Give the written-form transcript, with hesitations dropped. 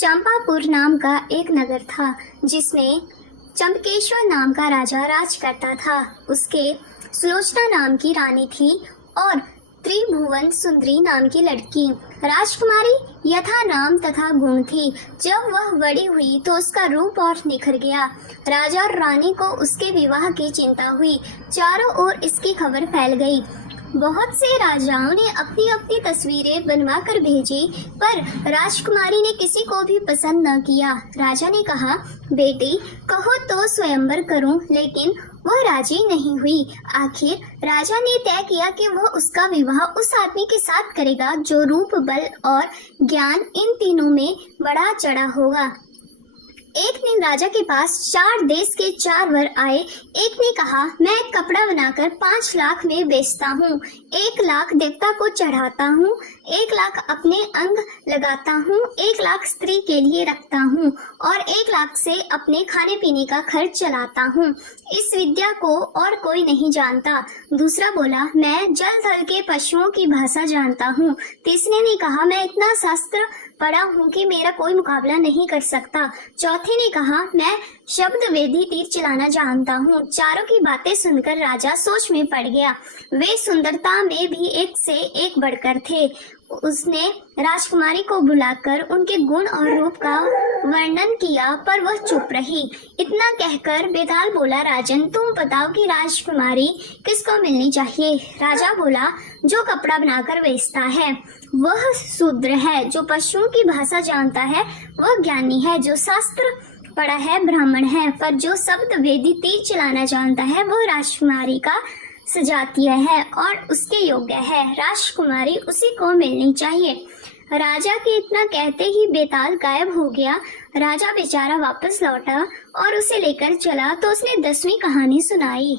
चंपापुर नाम का एक नगर था जिसमें चंपकेश्वर नाम का राजा राज करता था। उसके सुलोचना नाम की रानी थी और त्रिभुवन सुंदरी नाम की लड़की राजकुमारी यथा नाम तथा गुण थी। जब वह बड़ी हुई तो उसका रूप और निखर गया। राजा और रानी को उसके विवाह की चिंता हुई। चारों ओर इसकी खबर फैल गई। बहुत से राजाओं ने अपनी अपनी तस्वीरें बनवा कर भेजी, पर राजकुमारी ने किसी को भी पसंद न किया। राजा ने कहा, बेटी कहो तो स्वयंवर करूं, लेकिन वह राजी नहीं हुई। आखिर राजा ने तय किया कि वह उसका विवाह उस आदमी के साथ करेगा जो रूप, बल और ज्ञान इन तीनों में बढ़ा चढ़ा होगा। एक दिन राजा के पास 4 देश के 4 वर आए। एक ने कहा, मैं एक कपड़ा बनाकर 5 लाख में बेचता हूँ, 1 लाख देवता को चढ़ाता हूँ, 1 लाख अपने अंग लगाता हूँ, 1 लाख स्त्री के लिए रखता हूँ और 1 लाख से अपने खाने पीने का खर्च चलाता हूँ। इस विद्या को और कोई नहीं जानता। दूसरा बोला, मैं जल थल के पशुओं की भाषा जानता हूँ। तीसरे ने कहा, मैं इतना शास्त्र पढ़ा हूँ कि मेरा कोई मुकाबला नहीं कर सकता। चौथे ने कहा, मैं शब्द वेदी तीर चलाना जानता हूँ। चारों की बातें सुनकर राजा सोच में पड़ गया। वे सुंदरता में भी एक से एक बढ़कर थे। उसने राजकुमारी को बुलाकर उनके गुण और रूप का वर्णन किया, पर वह चुप रही। इतना कहकर बेताल बोला, राजन तुम बताओ कि राजकुमारी किसको मिलनी चाहिए। राजा बोला, जो कपड़ा बनाकर बेचता है वह शूद्र है, जो पशुओं की भाषा जानता है वह ज्ञानी है, जो शास्त्र पढ़ा है ब्राह्मण है, पर जो शब्द वेदी तीर चलाना जानता है वह राजकुमारी का सजातीय है और उसके योग्य है। राजकुमारी उसी को मिलनी चाहिए। राजा के इतना कहते ही बेताल गायब हो गया। राजा बेचारा वापस लौटा और उसे लेकर चला तो उसने 10वीं कहानी सुनाई।